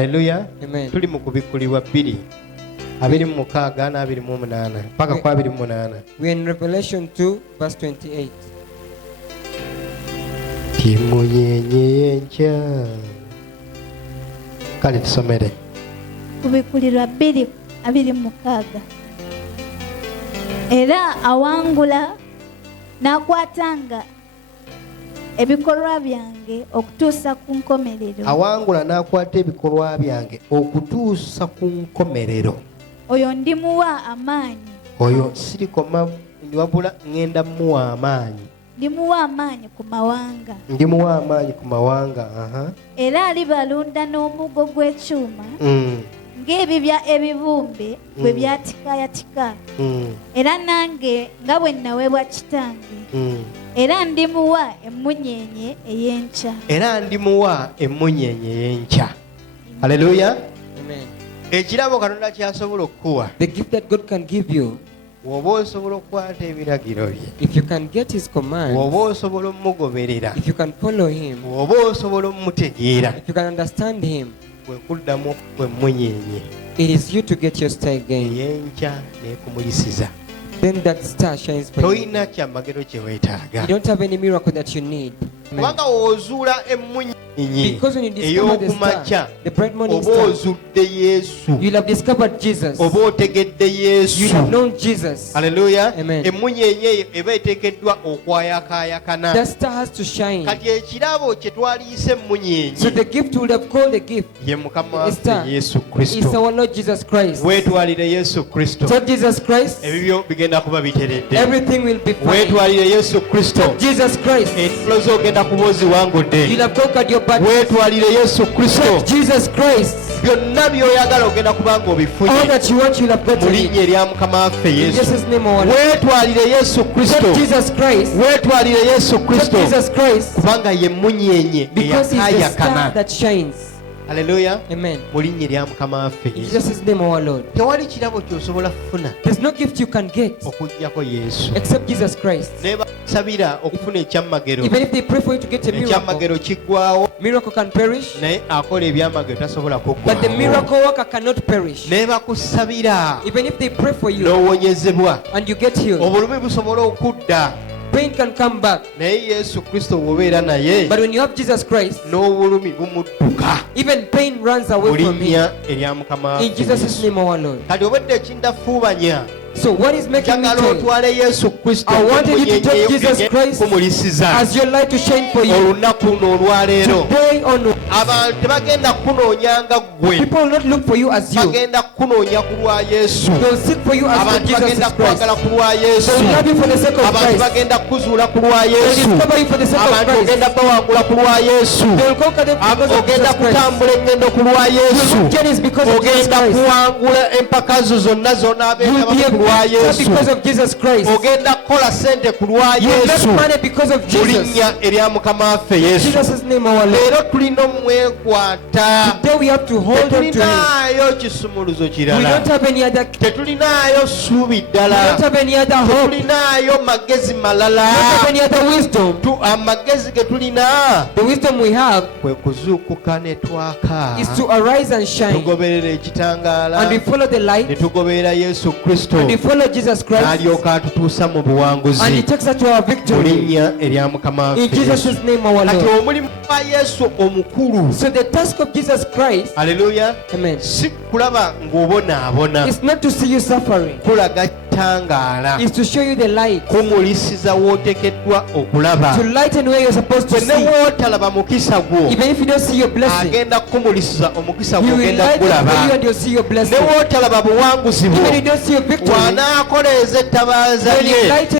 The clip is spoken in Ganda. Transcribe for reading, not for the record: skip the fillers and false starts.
Haleluya. Amen. Tuli mu kubikkulirwa 2:26 na 28 paka kwa 28. We are in Revelation 2 verse 28. Timunyenye yencha. Kale tusomere. Kubikkulirwa 2:26. Era awangula n'akwatanga ebikolwa byange okutuusa ku nkomerero. Awangula n'akwata ebikolwa byange okutuusa ku nkomerero. Oyo ndimuwa amaanyi. Oyo sirikoma wabula ngenda muwa amaanyi. Ndimuwa amaanyi ku mawanga. Ndimuwa amaanyi ku mawanga. Aha. Era alibalunda n'omugo gw'ekyuma. Ng'ebibya ebibumbe bwe byatikayatika. Era nange nga bwe naweebwa kitange. Era ndimuwa emmunyenye ey'enkya. Era ndimuwa emmunyenye ey'enkya. Haleluya. Amen. Ekirabo Katonda kyasobola okukuwa. The gift that God can give you, Woba osobola okukwata ebiragiro bye. if you can get His commands, Woba osobola omugoberera. if you can follow Him, Woba osobola omutegeera. if you can understand Him, Bwe kuddamu emmunyenye it is you to get your star again. ey'enkya n'ekumulisiza. Then that star shines for you. Toyina kyamagero kye weetaaga. You don't have any miracle that you need. Amen. Kubanga w'ozuula emmunyenye Because when you discover the ey'okumakya star, the bright morning oba star, ozudde Yesu. you'll have discovered Jesus. Oba otegedde Yesu. You'll have known Jesus. Haleluya. Amen. Emmunyenye eyo eba eteekeddwa okwayakaayakana. That star has to shine. Kati ekirabo kye twaliise emmunyenye So the gift would have called the gift ye Mukama the waffe star Yesu is Kristo. our Lord Jesus Christ. Weetwalire Yesu Kristo. So Jesus Christ, Ebibyo bigenda kuba biteredde. everything will be fine. Weetwalire Yesu Kristo. Jesus Christ, Entulo zo ogenda kuba oziwangudde. you'll have conquered your battle. Weetwalire Yesu Kristo. Jesus Christ, Byonna by'oyagala ogenda kuba ng'obifunye. all that you want, you'll have Mu gotten it. linnya erya Mukama waffe In Yesu. Jesus' name, our Lord. Weetwalire Yesu Kristo. Jesus Christ, Weetwalire Yesu Kristo. Jesus Christ, Kubanga ye munyenye because He's the star eyakaayakana. that shines. Haleluya. Amen. Mu linnya erya Mukama waffe In Yesu. Jesus' name, our Lord. Tewali kirabo ky'osobola kufuna There's no gift you can get okuggyako Yesu. except Jesus Christ. Ne basabira okufuna ekyamagero. Even if they pray for you to get a miracle, Ekyamagero kiggwaawo miracle can perish, naye akola ebyamagero tasobola but the kuggwaawo. miracle worker cannot perish. Ne bakusabira Even if they pray for you n'owonyezebwa, and you get healed, obulumi busobola okudda, pain can come back. naye Yesu Kristo bw'obeera naye But when you have Jesus Christ, n'obulumi bumudduka. even pain runs away Mu from him. linnya erya Mukama In waffe Jesus' Yesu. name, our Lord. Kati obadde ekindafuubanya, So what is making me njagala tell otwale Yesu Kristo I wanted you to take omwenyenyeye Jesus ogende Christ kumulisiza as your light to shine for you olunaku luno olwaleero. today on? Abantu tebagenda kunoonyanga ggwe, People will not look for you as you. bagenda kunoonya ku lwa Yesu. They will seek for you as for Abantu Jesus bagenda Christ. kwagala ku lwa Yesu. They will love you for the sake of Abantu Christ. bagenda kuzuula ku lwa They will Yesu. discover you for the sake of Abantu Christ. ogenda bawangula ku lwa Yesu. They will conquer them because of Ogenda Jesus Christ. kutambula engendo ku lwa Yesu. You will journeys because of Jesus Ogenda Christ. kuwangula empaka zo zonna You z'onaabeera will be a ku lwa victor Yesu. because of Jesus Christ. Ogenda kukola sente ku lwa You will Yesu. make money because of Mu Jesus. linnya erya Mukama waffe Yesu. Jesus' name, our Lord. Leero tulina omwekwata. Today we have to hold on to Him. Tetulinaayo kisumuluzo We kirala. don't have any other. Tetulinaayo ssuubi We ddala. don't have any other hope. We Tetulinaayo magezi malala. don't have any other wisdom. Amagezi ge tulina The wisdom we have kwe kuzuukuka ne twaka. is to arise and shine, Tugoberera ekitangaala and we follow the ne light, tugoberera Yesu Kristo. and we follow Jesus Christ, N'alyoka atutuusa mu and He buwanguzi. takes us to our Mu victory. linnya erya Mukama In waffe Yesu. Jesus' name, our Kati Lord. omulimu gwa Yesu omukulu. So the task of Jesus Christ, Haleluya. amen, Si kulaba ng'obonaabona. is not to see you suffering. Kulaga kitangaala. Is to show you the light, Kumulisiza w'oteekeddwa okulaba. to lighten where you're supposed to Bwe ne see. w'otalaba mukisa gwo, Even if you don't see your blessing, agenda kukumulisiza omukisa He gwo will ogenda lighten for you kulaba. and you'll see your Ne blessing. w'otalaba buwanguzi bwo, Even if you don't see your victory, bw'anaakoleeza ettabaaza when He lye, lighten